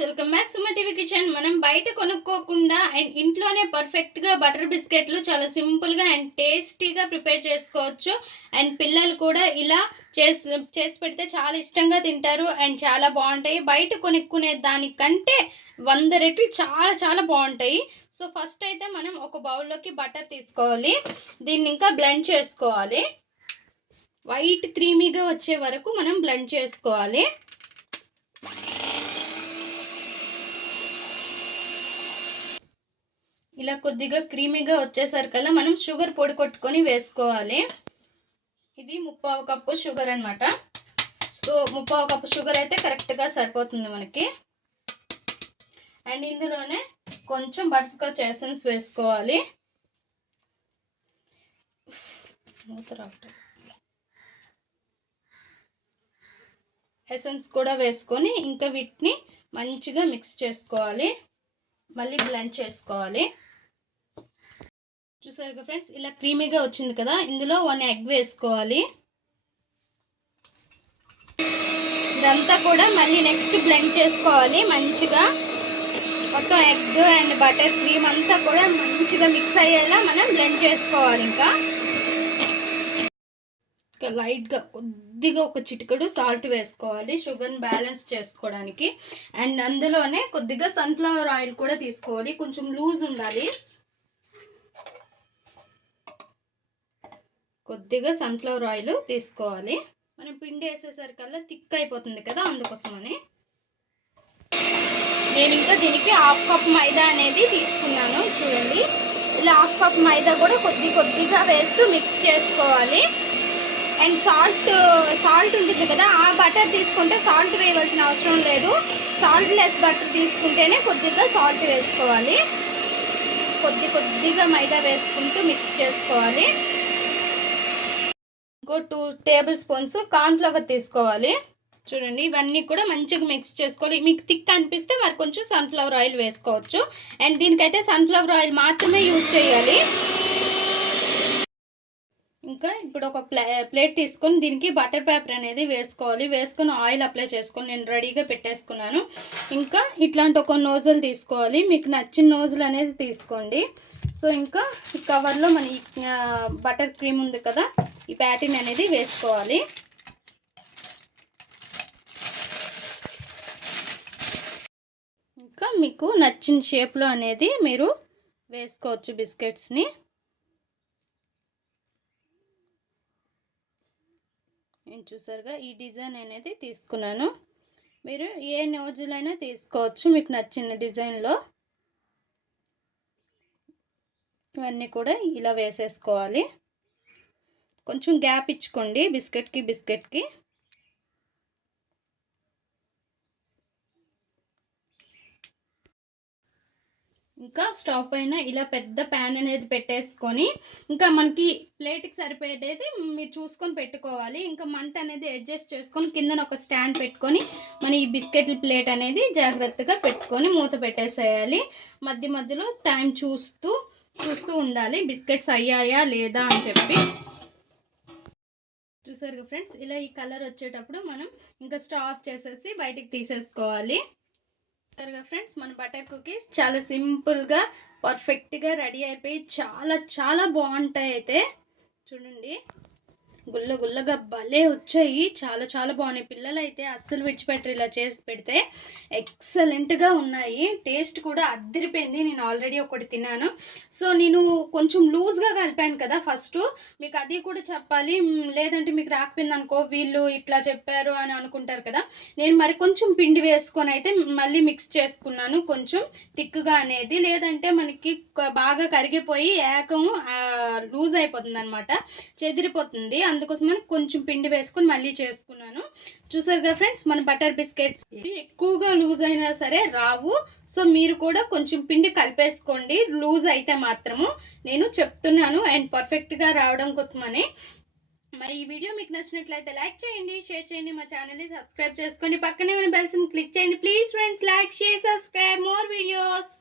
Welcome back సుమా TV kitchen. మనం బయట కొనుక్కోకుండా and ఇంట్లోనే పర్ఫెక్ట్గా బటర్ బిస్కెట్లు చాలా సింపుల్గా అండ్ టేస్టీగా ప్రిపేర్ చేసుకోవచ్చు. అండ్ పిల్లలు కూడా ఇలా చేసి పెడితే చాలా ఇష్టంగా తింటారు అండ్ చాలా బాగుంటాయి. బయట కొనుక్కునే దానికంటే 100 రెట్లు చాలా చాలా బాగుంటాయి. సో ఫస్ట్ అయితే మనం ఒక బౌల్లోకి బటర్ తీసుకోవాలి. దీన్ని ఇంకా బ్లెండ్ చేసుకోవాలి. వైట్ క్రీమీగా వచ్చే వరకు మనం బ్లెండ్ చేసుకోవాలి. ఇలా కొద్దిగా క్రీమీగా వచ్చేసరికల్లా మనం షుగర్ పొడి కొట్టుకొని వేసుకోవాలి. ఇది 3/4 కప్పు షుగర్ అనమాట. సో 3/4 కప్పు షుగర్ అయితే కరెక్ట్గా సరిపోతుంది మనకి. అండ్ ఇందులోనే కొంచెం బటర్స్కాచ్ ఎసెన్స్ వేసుకోవాలి. ఎసెన్స్ కూడా వేసుకొని ఇంకా వీటిని మంచిగా మిక్స్ చేసుకోవాలి. మళ్ళీ బ్లెండ్ చేసుకోవాలి. చూసారు ఫ్రెండ్స్, ఇలా క్రీమీగా వచ్చింది కదా, ఇందులో 1 ఎగ్ వేసుకోవాలి. ఇదంతా కూడా మళ్ళీ నెక్స్ట్ బ్లెండ్ చేసుకోవాలి మంచిగా. మొత్తం ఎగ్ అండ్ బటర్ క్రీమ్ అంతా కూడా మంచిగా మిక్స్ అయ్యేలా మనం బ్లెండ్ చేసుకోవాలి. ఇంకా లైట్గా కొద్దిగా ఒక చిటికెడు సాల్ట్ వేసుకోవాలి షుగర్ని బ్యాలెన్స్ చేసుకోవడానికి. అండ్ అందులోనే కొద్దిగా సన్ఫ్లవర్ ఆయిల్ కూడా తీసుకోవాలి. కొంచెం లూజ్ ఉండాలి. కొద్దిగా సన్ఫ్లవర్ ఆయిల్ తీసుకోవాలి. మనం పిండి వేసేసరికల్లా థిక్ అయిపోతుంది కదా, అందుకోసమని. నేను ఇంకా దీనికి 1/2 కప్ మైదా అనేది తీసుకున్నాను. చూడండి, ఇలా 1/2 కప్ మైదా కూడా కొద్దిగా వేస్తూ మిక్స్ చేసుకోవాలి. అండ్ సాల్ట్ ఉంటుంది కదా, ఆ బటర్ తీసుకుంటే సాల్ట్ వేయవలసిన అవసరం లేదు. సాల్ట్ లెస్ బటర్ తీసుకుంటేనే కొద్దిగా సాల్ట్ వేసుకోవాలి. కొద్దిగా మైదా వేసుకుంటూ మిక్స్ చేసుకోవాలి. ఇంకో 2 టేబుల్ స్పూన్స్ కార్న్ఫ్లవర్ తీసుకోవాలి. చూడండి, ఇవన్నీ కూడా మంచిగా మిక్స్ చేసుకోవాలి. మీకు థిక్ అనిపిస్తే మరి కొంచెం సన్ఫ్లవర్ ఆయిల్ వేసుకోవచ్చు. అండ్ దీనికైతే సన్ఫ్లవర్ ఆయిల్ మాత్రమే యూజ్ చేయాలి. ఇంకా ఇప్పుడు ఒక ప్లేట్ తీసుకొని దీనికి బటర్ పేపర్ అనేది వేసుకోవాలి. వేసుకొని ఆయిల్ అప్లై చేసుకొని నేను రెడీగా పెట్టేసుకున్నాను. ఇంకా ఇట్లాంటి ఒక నోజల్ తీసుకోవాలి. మీకు నచ్చిన నోజల్ అనేది తీసుకోండి. సో ఇంకా కవర్లో మన బటర్ క్రీమ్ ఉంది కదా, ఈ ప్యాటీని అనేది వేసుకోవాలి. ఇంకా మీకు నచ్చిన షేప్లో అనేది మీరు వేసుకోవచ్చు బిస్కెట్స్ని. నేను చూసారుగా ఈ డిజైన్ అనేది తీసుకున్నాను. మీరు ఏ నోజల్ అయినా తీసుకోవచ్చు మీకు నచ్చిన డిజైన్లో. ఇవన్నీ కూడా ఇలా వేసేసుకోవాలి. కొంచెం గ్యాప్ ఇచ్చుకోండి బిస్కెట్కి. ఇంకా స్టవ్ పైన ఇలా పెద్ద ప్యాన్ అనేది పెట్టేసుకొని ఇంకా మనకి ప్లేట్కి సరిపోయేది మీరు చూసుకొని పెట్టుకోవాలి. ఇంకా మంట అనేది అడ్జస్ట్ చేసుకొని కిందన ఒక స్టాండ్ పెట్టుకొని మన ఈ బిస్కెట్ల ప్లేట్ అనేది జాగ్రత్తగా పెట్టుకొని మూత పెట్టేసేయాలి. మధ్యలో టైం చూస్తూ ఉండాలి బిస్కెట్స్ అయ్యాయా లేదా అని చెప్పి. చూసారుగా ఫ్రెండ్స్, ఇలా ఈ కలర్ వచ్చేటప్పుడు మనం ఇంకా స్టవ్ ఆఫ్ చేసేసి బయటికి తీసేసుకోవాలి. చూసారుగా ఫ్రెండ్స్, మన బటర్ కుకీస్ చాలా సింపుల్గా పర్ఫెక్ట్గా రెడీ అయిపోయి చాలా చాలా బాగుంటాయి. అయితే చూడండి, గుల్లగా భలే వచ్చాయి. చాలా చాలా బాగున్నాయి. పిల్లలు అయితే అస్సలు విడిచిపెట్టరు. ఇలా చేసి పెడితే ఎక్సలెంట్గా ఉన్నాయి. టేస్ట్ కూడా అద్దరిపోయింది. నేను ఆల్రెడీ ఒకటి తిన్నాను. సో నేను కొంచెం లూజ్గా కలిపాను కదా ఫస్ట్, మీకు అది కూడా చెప్పాలి. లేదంటే మీకు రాకపోయింది అనుకో, వీళ్ళు ఇట్లా చెప్పారు అని అనుకుంటారు కదా. నేను మరి కొంచెం పిండి వేసుకొని అయితే మళ్ళీ మిక్స్ చేసుకున్నాను కొంచెం థిక్గా అనేది. లేదంటే మనకి బాగా కరిగిపోయి ఏకము లూజ్ అయిపోతుంది అనమాట, చెదిరిపోతుంది. అందుకోసమని కొంచెం పిండి వేసుకొని మళ్ళీ చేసుకున్నాను. చూసారుగా ఫ్రెండ్స్, మన బటర్ బిస్కెట్స్ ఎక్కువగా లూజ్ అయినా సరే రావు. సో మీరు కూడా కొంచెం పిండి కలిపేసుకోండి లూజ్ అయితే మాత్రము, నేను చెప్తున్నాను. అండ్ పర్ఫెక్ట్గా రావడం కోసమని. మరి ఈ వీడియో మీకు నచ్చినట్లయితే లైక్ చేయండి, షేర్ చేయండి, మా ఛానల్ని సబ్స్క్రైబ్ చేసుకోండి, పక్కనే ఉన్న బెల్ సింబల్ క్లిక్ చేయండి. Please friends, like, share, subscribe more videos.